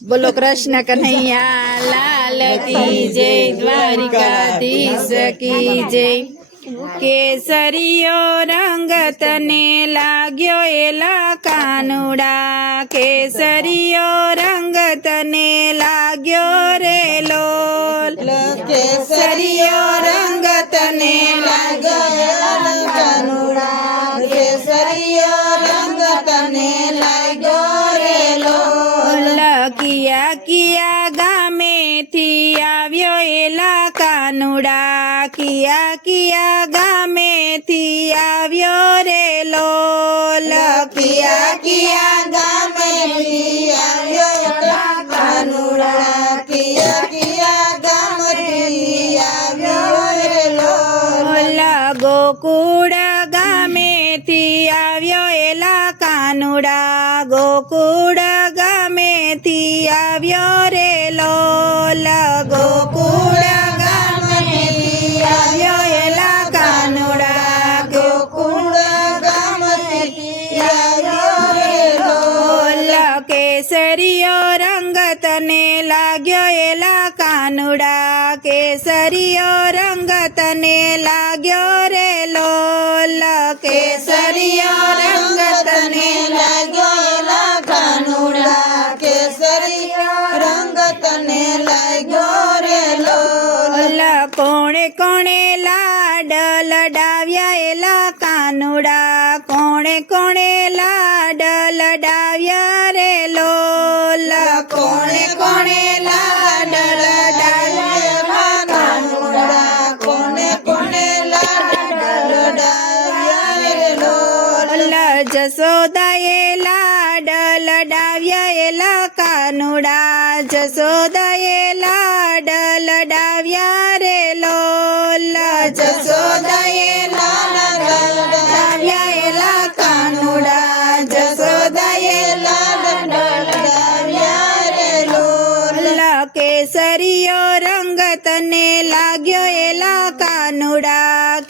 बोलो कृष्ण कन्हैया लाल की जय, द्वारिकाधीश की जय। केसरियो रंग तने लाग्यो एला कानुड़ा, केसरियो रंग तने लाग्यो रे लोल। केसरियो रंग तने लाग्यो एला कानुड़ा, केसरियो रंग तने लाग्यो रे लोल। किया किया गामे थी आव्यो एला कानुड़ा, किया गामे थी आव्यो रे लोल। किया गामे थी आव्यो एला कानुड़ा, किया गामे थी आव्यो रे लोल। गोकुळ गामे थी आव्यो एला कानुड़ा, गोकुळ गामे थी आव्यो रे लोल। गोकुळ गामे थी आव्यो एला कानुड़ा, गोकुळ गामे थी आव्यो रे लोल। केसरियो रंग तने लाग्यो एला कानुड़ा, केसरियो रंग तने लाग्यो रे लोल। केसरियो रंग तने लाग्यो एला कानुड़ा, केसरियो रंग तने लाग्यो रे लोल। कोणे कोणे लाड लडाव्या एला कानुड़ा, कोणे कोणे लाड लडाव्या रे लोल। कोणे कोणे लाड लडाव्या एला कानुड़ा, कोणे कोणे लाड लडाव्या रे लोल। जसोदाये लाड लडाव्या एला कानुड़ा, जसोदाये लाड लडाव्या रे लोल। जसोदाये लाड लडाव्या एला कानुड़ा, जसोदाये लाड लडाव्या रे लोल। केसरियो रंग तने लाग्यो एला कानुड़ा,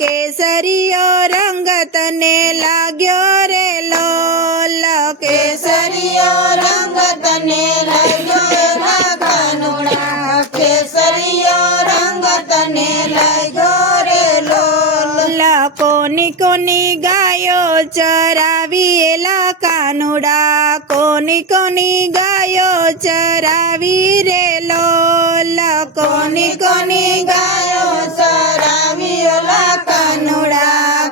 केसरियो रंग तने लाग्यो रे लोल। केसरियो रंग तने लाग्यो एला कानुड़ा, केसरियो रंग तने लाग्यो रे लोल। कोनी कोनी गायो चरावी एला कानुड़ा, कोनी कोनी गायो चरावी रे लोल। कोनी कोनी गायो चरावी एला कानुड़ा,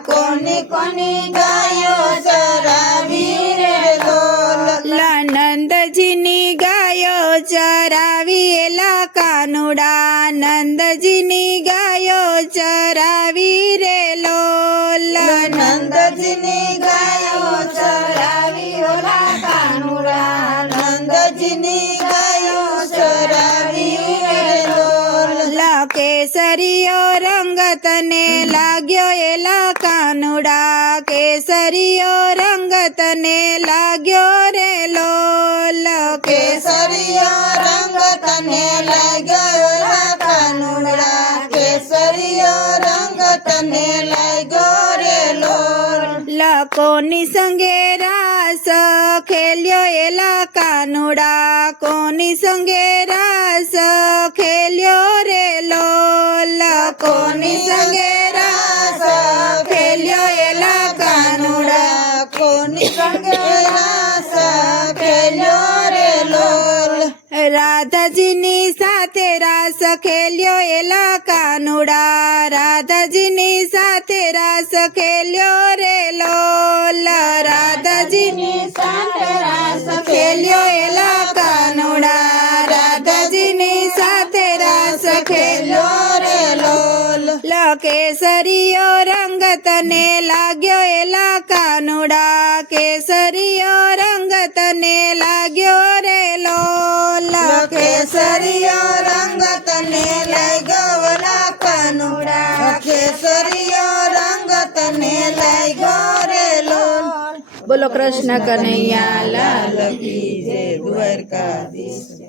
कोनी कोनी गायो चरावी रे लोल। नंदजीनी गायो चरावी एला कानुड़ा, नंदजीनी गायो चरावी रे लोल। नंदजीनी गायो चरावी एला कानुड़ा, नंदजीनी गायो चरावी रे लोल। केसरियो रंग तने लाग्यो एला कानुड़ा, केसरियो रंग तने लाग्यो रे लोल। केसरियो रंग तने लाग्यो एला कानुड़ा, केसरियो रंग तने लाग्यो रे लोल। कोनी संगे रास खेल्यो एला कानुड़ा, कोनी संगे रास खेल्यो रे लोल। कोनी संगे रास खेल्यो एला कानुड़ा, कोनी संगे रास खेल्यो रे लोल। राधाजीनी साथे रास खेल्यो एला कानुड़ा, राधाजीनी साथे रास खेल्यो रे लोल। राधाजीनी साथे रास खेल्यो एला कानुड़ा, राधाजीनी साथे रास खेल्यो रे लोल। केसरियो रंग तने लाग्यो एला कानुड़ा, केसरियो रंग तने लाग्यो रे लोल। केसरियो रंग तने लाग्यो एला कानुड़ा, केसरियो रंग तने लाग्यो रे लोल। बोलो कृष्ण कन्हैया लाल की जय, द्वारकाधीश।